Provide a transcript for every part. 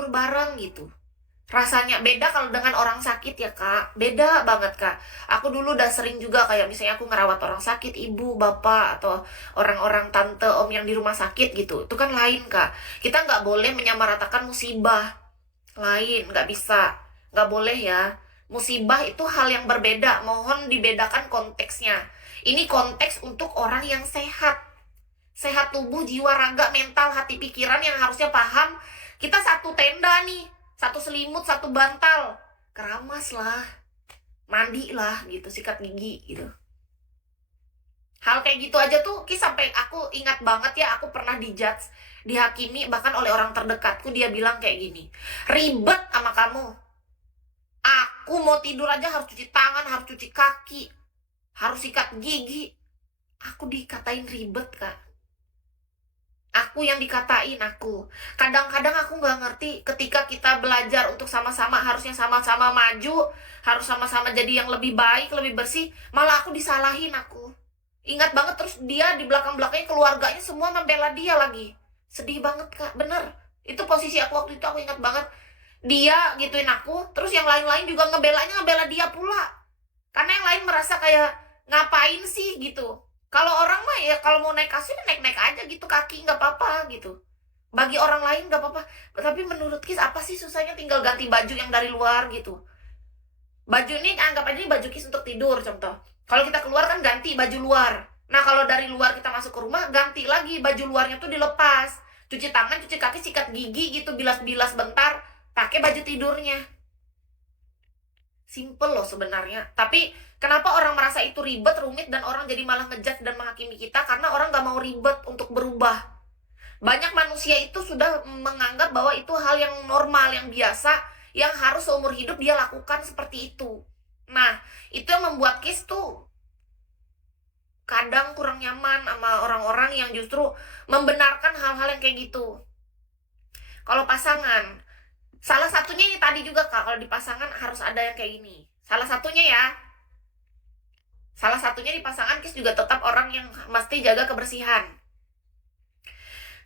tidur bareng gitu. Rasanya beda kalau dengan orang sakit ya kak, beda banget kak. Aku dulu udah sering juga kayak misalnya aku ngerawat orang sakit, ibu, bapak, atau orang-orang tante, om yang di rumah sakit gitu. Itu kan lain kak. Kita nggak boleh menyamaratakan musibah. Lain, nggak bisa. Nggak boleh ya. Musibah itu hal yang berbeda, mohon dibedakan konteksnya. Ini konteks untuk orang yang sehat. Sehat tubuh, jiwa, raga, mental, hati, pikiran yang harusnya paham. Kita satu tenda nih, satu selimut, satu bantal. Keramas lah, mandi lah gitu, sikat gigi gitu. Hal kayak gitu aja tuh, sampai aku ingat banget ya, aku pernah dijudge, dihakimi bahkan oleh orang terdekatku. Dia bilang kayak gini, ribet sama kamu. Aku mau tidur aja harus cuci tangan, harus cuci kaki, harus sikat gigi. Aku dikatain ribet kak. Aku yang dikatain aku. Kadang-kadang aku nggak ngerti ketika kita belajar untuk sama-sama harusnya sama-sama maju, harus sama-sama jadi yang lebih baik, lebih bersih, malah aku disalahin aku. Ingat banget terus dia di belakang-belakangnya keluarganya semua membela dia lagi. Sedih banget kak, bener. Itu posisi aku waktu itu, aku ingat banget. Dia gituin aku, terus yang lain-lain juga ngebela dia pula. Karena yang lain merasa kayak, ngapain sih gitu. Kalau orang mah ya kalau mau naik kasur naik-naik aja gitu kaki, nggak apa-apa gitu. Bagi orang lain nggak apa-apa. Tapi menurut Kis apa sih susahnya tinggal ganti baju yang dari luar gitu. Baju ini anggap aja ini baju Kis untuk tidur contoh. Kalau kita keluar kan ganti baju luar. Nah kalau dari luar kita masuk ke rumah, ganti lagi baju luarnya tuh dilepas. Cuci tangan, cuci kaki, sikat gigi gitu, bilas-bilas bentar, pakai baju tidurnya. Simple loh sebenarnya. Tapi kenapa orang merasa itu ribet, rumit, dan orang jadi malah ngejudge dan menghakimi kita? Karena orang gak mau ribet untuk berubah. Banyak manusia itu sudah menganggap bahwa itu hal yang normal, yang biasa, yang harus seumur hidup dia lakukan seperti itu. Nah, itu yang membuat Kis tuh kadang kurang nyaman sama orang-orang yang justru membenarkan hal-hal yang kayak gitu. Kalau pasangan, salah satunya ini tadi juga kak, kalau di pasangan harus ada yang kayak gini. Salah satunya ya, salah satunya di pasangan Kis juga tetap orang yang mesti jaga kebersihan.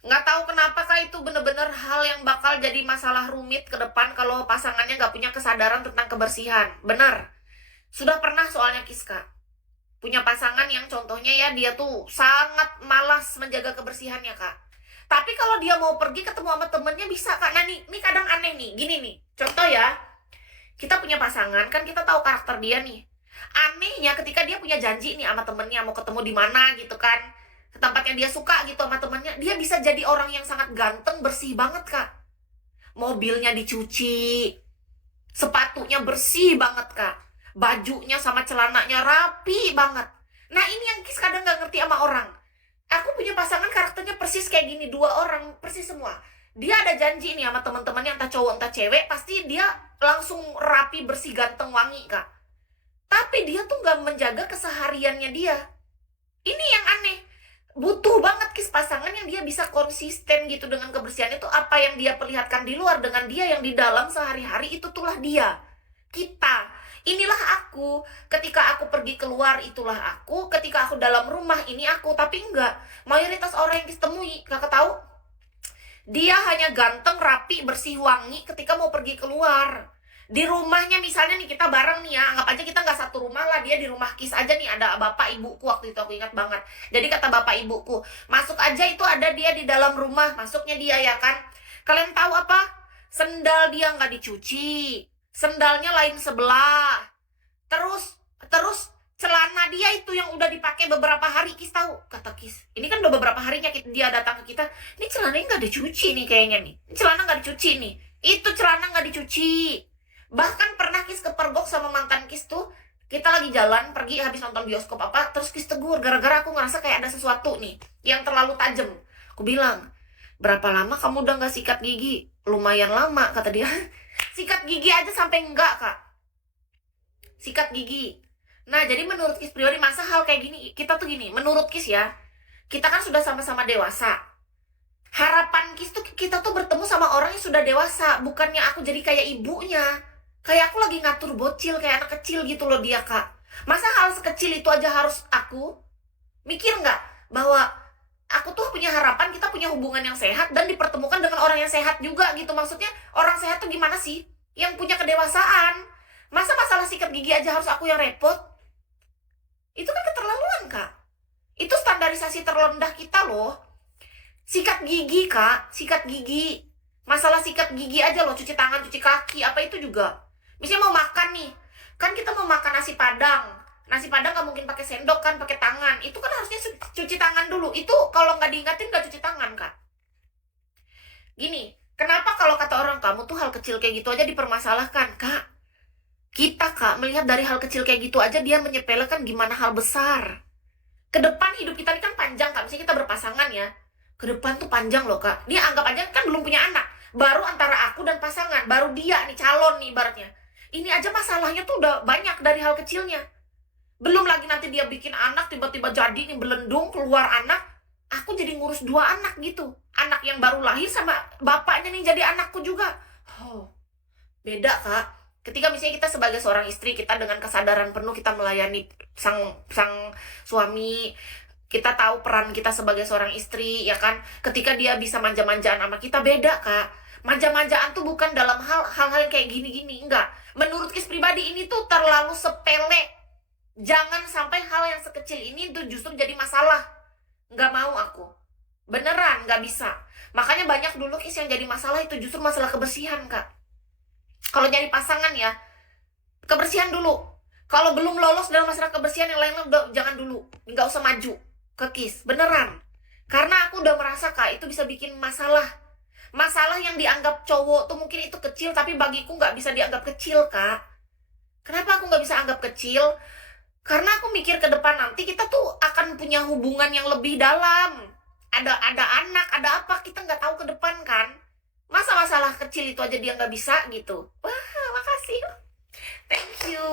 Nggak tahu kenapa kak itu bener-bener hal yang bakal jadi masalah rumit ke depan kalau pasangannya nggak punya kesadaran tentang kebersihan. Benar. Sudah pernah soalnya Kis kak. Punya pasangan yang contohnya ya dia tuh sangat malas menjaga kebersihannya kak. Tapi kalau dia mau pergi ketemu sama temennya bisa kak. Nah ini kadang aneh nih. Gini nih, contoh ya. Kita punya pasangan, kan kita tahu karakter dia nih. Anehnya ketika dia punya janji nih sama temennya mau ketemu di mana gitu kan, ke tempat yang dia suka gitu sama temennya, dia bisa jadi orang yang sangat ganteng, bersih banget kak. Mobilnya dicuci, sepatunya bersih banget kak, bajunya sama celananya rapi banget. Nah ini yang Kis kadang gak ngerti sama orang. Aku punya pasangan karakternya persis kayak gini, dua orang persis semua. Dia ada janji nih sama teman-temannya, entah cowok entah cewek, pasti dia langsung rapi, bersih, ganteng, wangi kak. Tapi dia tuh gak menjaga kesehariannya dia. Ini yang aneh. Butuh banget Kis pasangan yang dia bisa konsisten gitu dengan kebersihan itu. Apa yang dia perlihatkan di luar dengan dia yang di dalam sehari-hari, itu tulah dia. Kita. Inilah aku. Ketika aku pergi keluar, itulah aku. Ketika aku dalam rumah, ini aku. Tapi enggak. Mayoritas orang yang Kis temui, kakak tahu, dia hanya ganteng, rapi, bersih, wangi ketika mau pergi keluar. Di rumahnya misalnya nih kita bareng nih ya, anggap aja kita nggak satu rumah lah, dia di rumah Kis aja nih, ada bapak ibuku waktu itu aku ingat banget. Jadi kata bapak ibuku, masuk aja itu ada dia di dalam rumah, masuknya dia ya kan. Kalian tahu apa? Sendal dia nggak dicuci, sendalnya lain sebelah. Terus celana dia itu yang udah dipakai beberapa hari, Kis tahu? Kata Kis, ini kan udah beberapa harinya dia datang ke kita, ini celananya nggak dicuci nih kayaknya nih, ini celana nggak dicuci nih, itu celana nggak dicuci. Bahkan pernah Kis kepergok sama mantan Kis tuh, kita lagi jalan pergi habis nonton bioskop apa, terus Kis tegur gara-gara aku ngerasa kayak ada sesuatu nih yang terlalu tajam. Aku bilang, berapa lama kamu udah nggak sikat gigi? Lumayan lama kata dia. Sikat gigi aja sampai enggak kak, sikat gigi. Nah jadi menurut Kis pribadi, masa hal kayak gini kita tuh gini, menurut Kis ya, kita kan sudah sama-sama dewasa. Harapan Kis tuh kita tuh bertemu sama orang yang sudah dewasa, bukannya aku jadi kayak ibunya. Kayak aku lagi ngatur bocil, kayak anak kecil gitu loh dia kak. Masa hal sekecil itu aja harus aku? Mikir nggak bahwa aku tuh punya harapan kita punya hubungan yang sehat dan dipertemukan dengan orang yang sehat juga gitu. Maksudnya orang sehat tuh gimana sih? Yang punya kedewasaan. Masa masalah sikat gigi aja harus aku yang repot? Itu kan keterlaluan, Kak. Itu standarisasi terrendah kita loh. Sikat gigi, Kak. Sikat gigi. Masalah sikat gigi aja loh. Cuci tangan, cuci kaki. Apa itu juga. Misalnya mau makan nih. Kan kita mau makan nasi padang. Nasi padang nggak mungkin pakai sendok kan, pakai tangan. Itu kan harusnya cuci tangan dulu. Itu kalau nggak diingatin nggak cuci tangan, Kak. Gini, kenapa kalau kata orang kamu tuh hal kecil kayak gitu aja dipermasalahkan, Kak? Kita, Kak, melihat dari hal kecil kayak gitu aja dia menyepelekan gimana hal besar. Ke depan hidup kita ini kan panjang, Kak. Misalnya kita berpasangan ya. Ke depan tuh panjang loh, Kak. Dia anggap aja kan belum punya anak. Baru antara aku dan pasangan. Baru dia nih, calon nih ibaratnya. Ini aja masalahnya tuh udah banyak dari hal kecilnya. Belum lagi nanti dia bikin anak, tiba-tiba jadi nih belendung, keluar anak. Aku jadi ngurus 2 anak gitu. Anak yang baru lahir sama bapaknya nih jadi anakku juga. Oh, beda, Kak. Ketika misalnya kita sebagai seorang istri, kita dengan kesadaran penuh kita melayani sang suami, kita tahu peran kita sebagai seorang istri, ya kan? Ketika dia bisa manja-manjaan sama kita, beda, Kak. Manja-manjaan tuh bukan dalam hal-hal yang kayak gini-gini, enggak. Menurut Kis pribadi ini tuh terlalu sepele. Jangan sampai hal yang sekecil ini tuh justru jadi masalah. Nggak mau aku. Beneran, nggak bisa. Makanya banyak dulu Kis yang jadi masalah itu justru masalah kebersihan, Kak. Kalau nyari pasangan ya, kebersihan dulu. Kalau belum lolos dalam masalah kebersihan yang lain udah jangan dulu. Nggak usah maju ke Kis. Beneran. Karena aku udah merasa, Kak, itu bisa bikin masalah. Masalah yang dianggap cowok tuh mungkin itu kecil, tapi bagiku nggak bisa dianggap kecil, Kak. Kenapa aku nggak bisa anggap kecil? Karena aku mikir ke depan nanti kita tuh akan punya hubungan yang lebih dalam. Ada anak, ada apa, kita nggak tahu ke depan kan. Masa masalah kecil itu aja dia nggak bisa gitu. Wah, makasih. Thank you.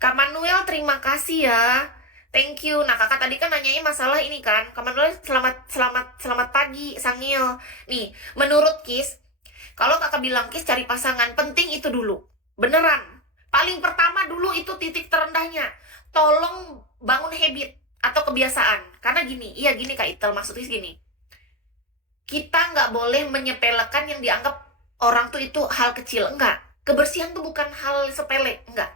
Kak Manuel, terima kasih ya. Thank you. Nah, kakak tadi kan nanyain masalah ini kan. Kak Manuel, selamat pagi, Sangil. Nih, menurut Kis, kalau kakak bilang Kis cari pasangan, penting itu dulu. Beneran. Paling pertama dulu itu titik terendahnya. Tolong bangun habit atau kebiasaan. Karena gini, gini Kak Itel, maksudnya gini. Kita nggak boleh menyepelekan yang dianggap orang tuh itu hal kecil. Enggak. Kebersihan tuh bukan hal sepele. Enggak.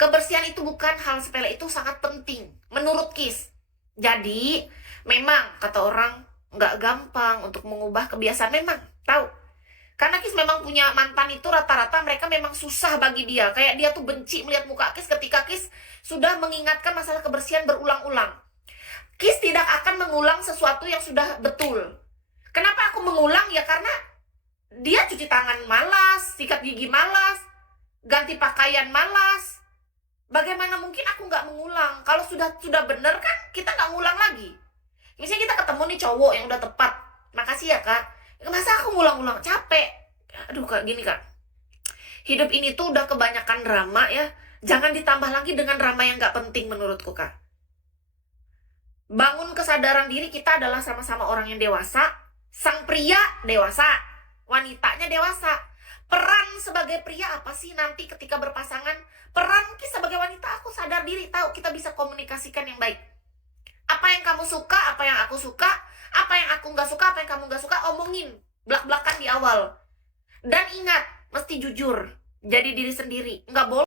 Kebersihan itu bukan hal sepele. Itu sangat penting. Menurut Kis. Jadi, memang kata orang nggak gampang untuk mengubah kebiasaan. Memang. Tahu. Karena Kis memang punya mantan itu rata-rata mereka memang susah bagi dia. Kayak dia tuh benci melihat muka Kis ketika Kis sudah mengingatkan masalah kebersihan berulang-ulang. Kis tidak akan mengulang sesuatu yang sudah betul. Kenapa aku mengulang? Ya karena dia cuci tangan malas, sikat gigi malas, ganti pakaian malas. Bagaimana mungkin aku nggak mengulang? Kalau sudah bener kan kita nggak ngulang lagi. Misalnya kita ketemu nih cowok yang udah tepat. Makasih ya, Kak. Masa aku ngulang-ngulang? Capek. Aduh, Kak, gini, Kak. Hidup ini tuh udah kebanyakan drama ya. Jangan ditambah lagi dengan drama yang nggak penting menurutku, Kak. Bangun kesadaran diri kita adalah sama-sama orang yang dewasa. Sang pria dewasa, wanitanya dewasa. Peran sebagai pria apa sih nanti ketika berpasangan? Peran Kis sebagai wanita, aku sadar diri, tahu kita bisa komunikasikan yang baik. Apa yang kamu suka, apa yang aku suka, apa yang aku nggak suka, apa yang kamu nggak suka, omongin belak-belakan di awal. Dan ingat, mesti jujur, jadi diri sendiri. Nggak boleh